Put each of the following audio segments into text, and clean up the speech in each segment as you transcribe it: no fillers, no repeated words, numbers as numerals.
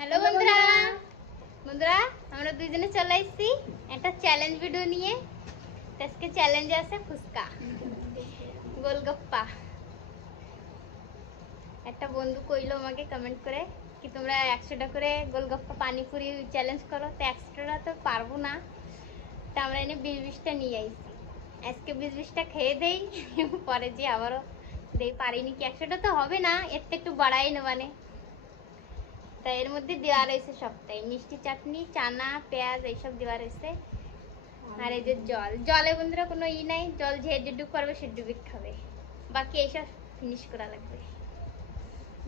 Hello বন্ধুরা বন্ধুরা আমরা দুইজনে চলে আসছি একটা চ্যালেঞ্জ ভিডিও নিয়ে। আজকে চ্যালেঞ্জ আছে ফুচকা গোলগপ্পা। একটা বন্ধু কইলো আমাকে কমেন্ট করে কি তোমরা 100টা করে গোলগপ্পা পানিপুরি চ্যালেঞ্জ করো, তো 100টা তো পারবো না, তা আমরা এনে 20-20টা নিয়ে আইছি। আজকে 20-20টা খেয়ে দেই, পরে যে আবারও দেই পারিনি কি 100টা তো হবে না, এর তো একটু বাড়াই নেবানে। তা এর মধ্যে দেওয়া রয়েছে সবটাই, মিষ্টি চাটনি, চানা, পেঁয়াজ এইসব দেওয়া রয়েছে। আর এই যে জলে বন্ধুরা কোনো নাই, জল যে যেটুকু পারবে সেটুকু খাবে, বাকি এইসব ফিনিশ করা লাগবে।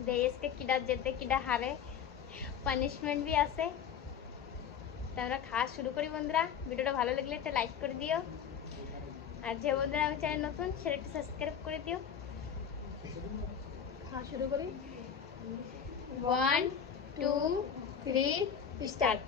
দেশকে কিডা যেতে কিডা হারে, পানিশমেন্ট भी আছে। তা আমরা খাওয়া শুরু করি বন্ধুরা। ভিডিওটা ভালো লাগলে একটা লাইক করে দিও, আর যে বন্ধুরা আমার চ্যানেল নতুন সেটা একটু সাবস্ক্রাইব করে দিও। খাওয়া শুরু করি। 1 2 3 স্টার্ট।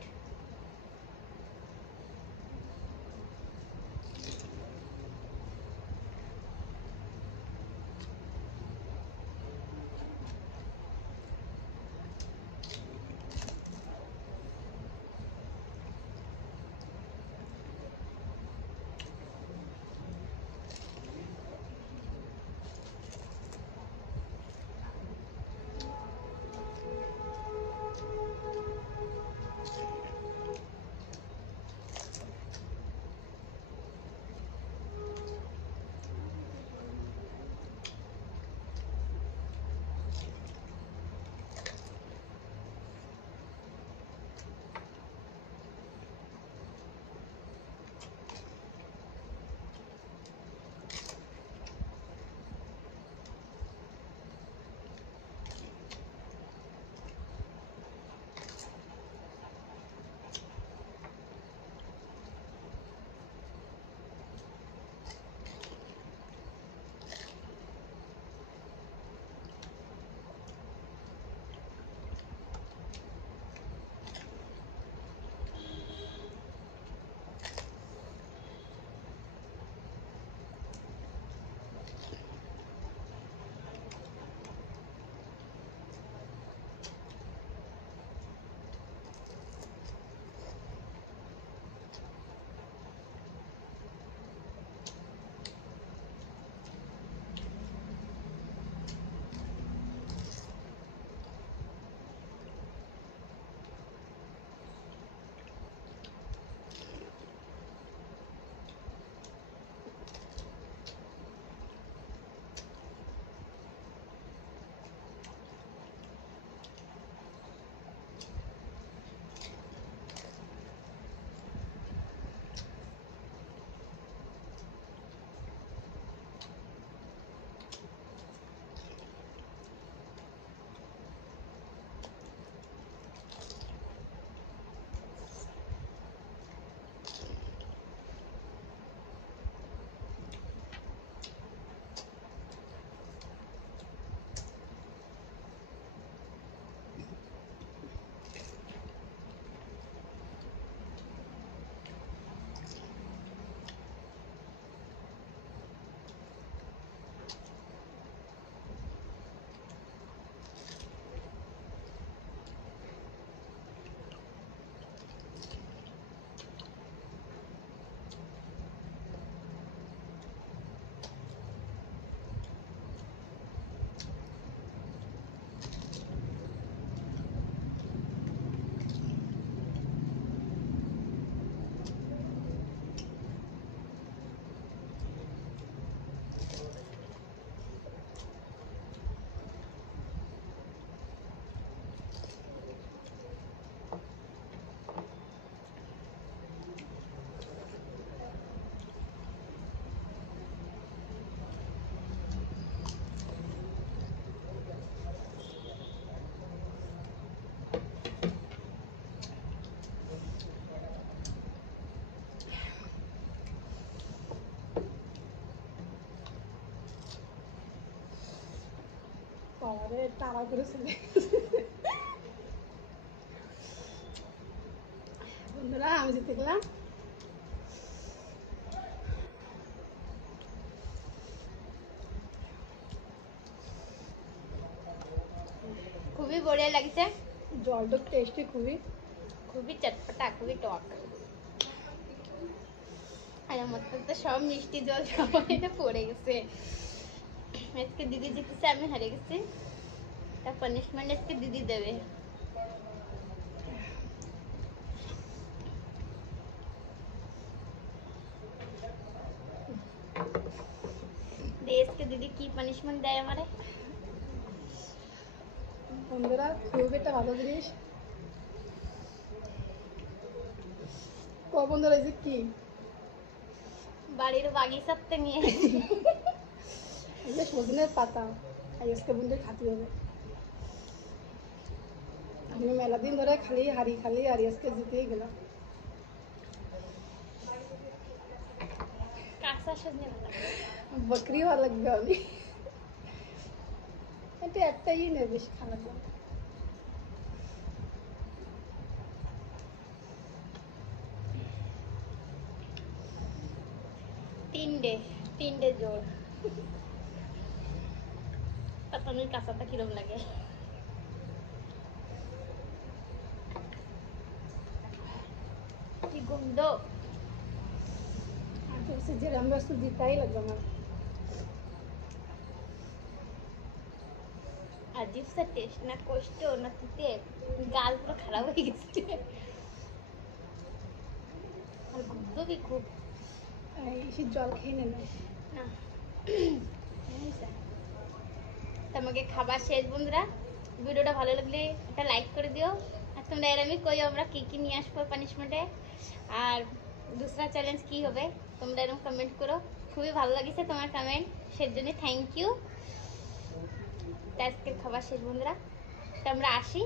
তাড়া করে চলে বন্ধুরা, আমি জিতে গেলাম। খুবই বড়িয়া লাগছে। জলটা টেস্টি খুবই। খুবই চটপটা, খুবই টক। আর আমার তো সব মিষ্টি জল সবাই পড়ে গেছে। আজকে দিদি জিতেছে, আমি হারে গেছি। তার পানিশমেন্ট আজকে দিদি দেবে। আজকে দিদি কি পানিশমেন্ট দেয় আমারে? বন্ধুরা খুব একটা ভালো জিনিস। বন্ধুরা এই যে কি বাড়ির বাগিচাতে নিয়ে এগুলো সজনের পাতা, আজকে বন্ধু খাতে হবে। আমি মেলা দিন ধরে খালি আর আজকে জিতেই গেলাম। কাঁচা সজনে ভালো লাগে। বকরি ভালো লাগবে। আমি এটা একটাই নেই, বেশি খারাপ লাগে। তিনটে জোর। পাতানোর কাঁচাটা কিরম লাগে? কি গন্ধ! আর তো সে যেরকম বস্তু জিতাই লাগবে আমার। अजीब सा टेस्ट, ना कष्ट ना তিতে, গাল পুরো খারাপ হয়ে গেছে। আর গন্ধ কি খুব। এই জল খেয়ে নেন না তোমাকে খাবার শেষ বন্ধুরা। ভিডিওটা ভালো লাগলে একটা লাইক করে দিও। আর তোমরা এরমই কই আমরা কি কি নিয়ে আসবো পানিশমেন্টে, আর দুসরা চ্যালেঞ্জ কি হবে তোমরা এরকম কমেন্ট করো। খুবই ভালো লাগিছে তোমার কমেন্ট, সেজন্য থ্যাংক ইউ। আজকের খাবার শেষ বন্ধুরা, তো আমরা আসি।